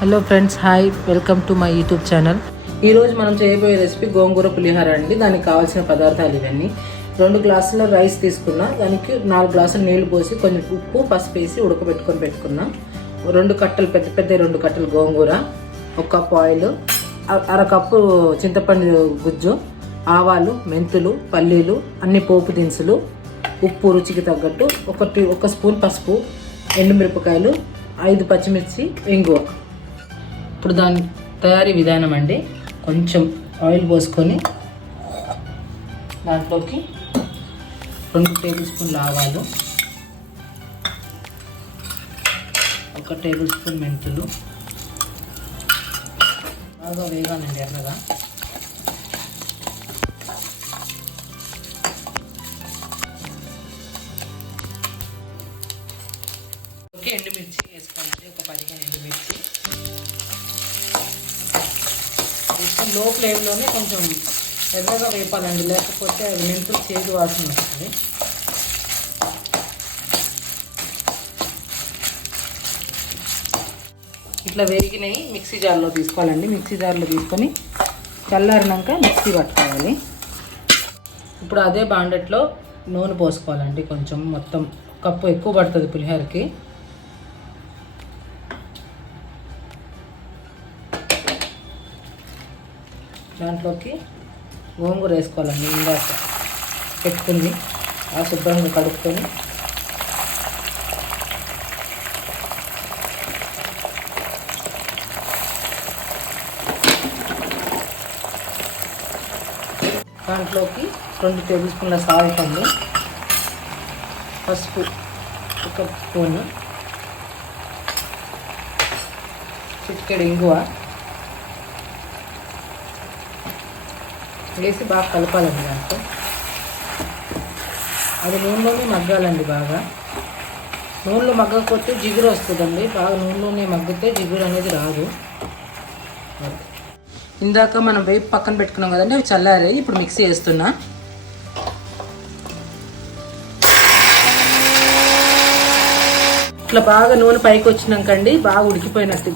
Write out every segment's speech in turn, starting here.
Hello friends, hi, welcome to my YouTube channel. ఈరోజు మనం చేయబోయే రెసిపీ గోంగూర పులిహోర అండి. దానికి కావాల్సిన పదార్థాలు ఇవన్నీ: 2 గ్లాసుల రైస్ తీసుకున్నా, దానికి 4 గ్లాసుల నీళ్లు పోసి కొంచెం ఉప్పు పసుపు వేసి పెట్టుకున్నా. 2 కట్టలు పెద్ద 2 కట్టలు గోంగూర, 1 కప్పు ఆయిల్, అర కప్పు చింతపండు గుజ్జు, ఆవాలు, మెంతులు, పల్లీలు, అన్ని పోపు దినుసులు, ఉప్పు రుచికి తగ్గట్టు, 1 స్పూన్ పసుపు, ఎండుమిరపకాయలు, 5 పచ్చిమిర్చి, ఇంగువ. ఇప్పుడు దాని తయారీ విధానం అండి: కొంచెం ఆయిల్ పోసుకొని దాంట్లోకి 2 టేబుల్ స్పూన్ల ఆవాలు, 1 టేబుల్ స్పూన్ మెంతులు బాగా వేగాలండి ఎర్రగా. ఎండుమిర్చి వేసుకోవాలండి, ఒక 15 ఎండుమిర్చి వేసుకొని లో ఫ్లేమ్లోనే కొంచెం ఎర్రగా వేపాలండి, లేకపోతే అది మెంతులు చేదు వాసన వస్తుంది. ఇట్లా వేగినాయి మిక్సీ జార్లో తీసుకోవాలండి. మిక్సీ జార్లో తీసుకొని చల్లారినాక మిక్సీ పట్టుకోవాలి. ఇప్పుడు అదే బాండెట్లో నూనె పోసుకోవాలండి. కొంచెం మొత్తం కప్పు ఎక్కువ పడుతుంది పులిహోరకి. దాంట్లోకి గోంగూర వేసుకోవాలండి. ఇందాక పెట్టుకుంది ఆ శుభ్రంగా కడుక్కొని దాంట్లోకి 2 టేబుల్ స్పూన్ల సాల్ట్ అండి, పసుపు 1 స్పూను, చిటికెడు ఇంగువ వేసి బాగా కలపాలండి. దాంట్లో అది నూనెలోనే మగ్గాలండి. బాగా నూనెలో మగ్గకపోతే జిగురు వస్తుందండి. బాగా నూనెలోనే మగ్గితే జిగురు అనేది రాదు. ఇందాక మనం వేపు పక్కన పెట్టుకున్నాం కదండి, అవి చల్లారాయి. ఇప్పుడు మిక్సీ వేస్తున్నా. ఇట్లా బాగా నూనె పైకి వచ్చినాకండి, బాగా ఉడికిపోయినట్టు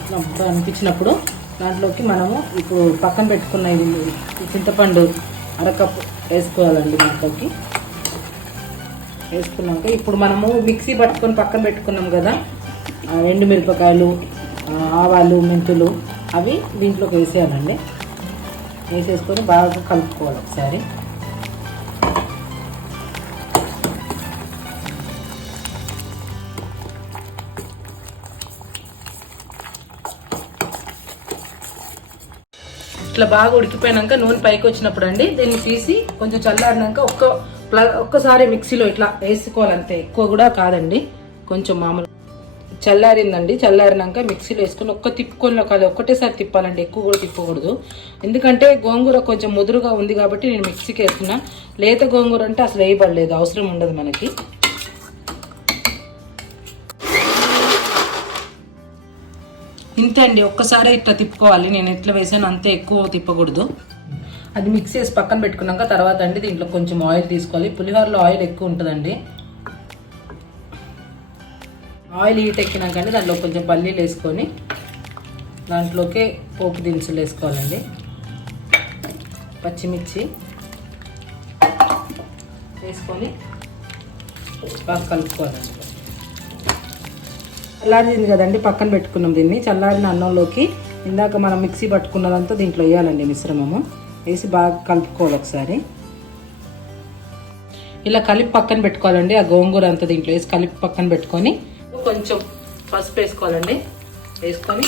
అనిపించినప్పుడు దాంట్లోకి మనము ఇప్పుడు పక్కన పెట్టుకున్న చింతపండు 1/2 కప్పు వేసుకోవాలండి. దాంట్లోకి వేసుకున్నాక ఇప్పుడు మనము మిక్సీ పట్టుకొని పక్కన పెట్టుకున్నాం కదా, ఎండుమిరపకాయలు, ఆవాలు, మెంతులు, అవి దీంట్లోకి వేసేయాలండి. వేసేసుకొని బాగా కలుపుకోవాలి ఒకసారి. ఇట్లా బాగా ఉడికిపోయినాక నూనె పైకి వచ్చినప్పుడు అండి దీన్ని తీసి కొంచెం చల్లారినాక ఒక్కసారి మిక్సీలో ఇట్లా వేసుకోవాలంతే, ఎక్కువ కూడా కాదండి, కొంచెం మామూలు చల్లారిందండి. చల్లారినాక మిక్సీలో వేసుకొని తిప్పుకొని కాదు, ఒక్కటేసారి తిప్పాలండి, ఎక్కువ కూడా తిప్పకూడదు. ఎందుకంటే గోంగూర కొంచెం ముదురుగా ఉంది కాబట్టి నేను మిక్సీకి వేస్తున్నా. లేత గోంగూర అంటే అసలు వేయబడలేదు, అవసరం ఉండదు మనకి. ఇంతే అండి, ఒక్కసారి ఇట్లా తిప్పుకోవాలి. నేను ఎట్లా వేసాను అంతే, ఎక్కువ తిప్పకూడదు. అది మిక్స్ చేసి పక్కన పెట్టుకున్నాక తర్వాత అండి దీంట్లో కొంచెం ఆయిల్ తీసుకోవాలి. పులిహోరలో ఆయిల్ ఎక్కువ ఉంటుందండి. ఆయిల్ హీట్ ఎక్కినాక అండి దాంట్లో కొంచెం పల్లీలు వేసుకొని దాంట్లోకి పోపు దినుసులు వేసుకోవాలండి, పచ్చిమిర్చి వేసుకొని బాగా కలుపుకోవాలండి. చల్లారింది కదండి, పక్కన పెట్టుకున్నాం దీన్ని. చల్లారిన అన్నంలోకి ఇందాక మనం మిక్సీ పట్టుకున్నదంతా దీంట్లో వేయాలండి, మిశ్రమము వేసి బాగా కలుపుకోవాలి ఒకసారి. ఇలా కలిపి పక్కన పెట్టుకోవాలండి. ఆ గోంగూర అంతా దీంట్లో వేసి కలిపి పక్కన పెట్టుకొని కొంచెం పసుపు వేసుకోవాలండి. వేసుకొని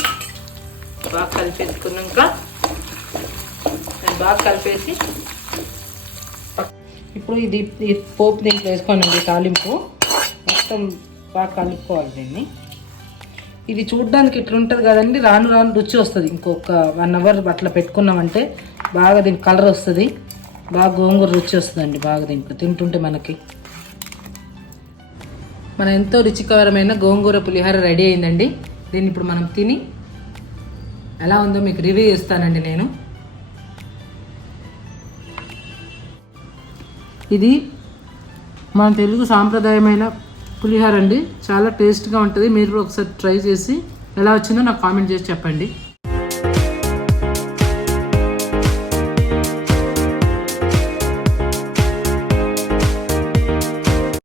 బాగా కలిపేసుకున్నాక బాగా కలిపేసి ఇప్పుడు ఈ పోపు దీంట్లో వేసుకోనండి, తాలింపు మొత్తం బాగా కలుపుకోవాలి దీన్ని. ఇది చూడడానికి ఇట్లా ఉంటుంది కదండి, రాను రాను రుచి వస్తుంది. ఇంకొక 1 అవర్ అట్లా పెట్టుకున్నామంటే బాగా దీనికి కలర్ వస్తుంది, బాగా గోంగూర రుచి వస్తుందండి. బాగా దీంట్లో తింటుంటే మనకి మన ఎంతో రుచికరమైన గోంగూర పులిహోర రెడీ అయిందండి. దీన్ని ఇప్పుడు మనం తిని ఎలా ఉందో మీకు రివ్యూ ఇస్తానండి నేను. ఇది మన తెలుగు సాంప్రదాయమైన పులిహోర అండి, చాలా టేస్ట్గా ఉంటుంది. మీరు ఒకసారి ట్రై చేసి ఎలా వచ్చిందో నాకు కామెంట్ చేసి చెప్పండి.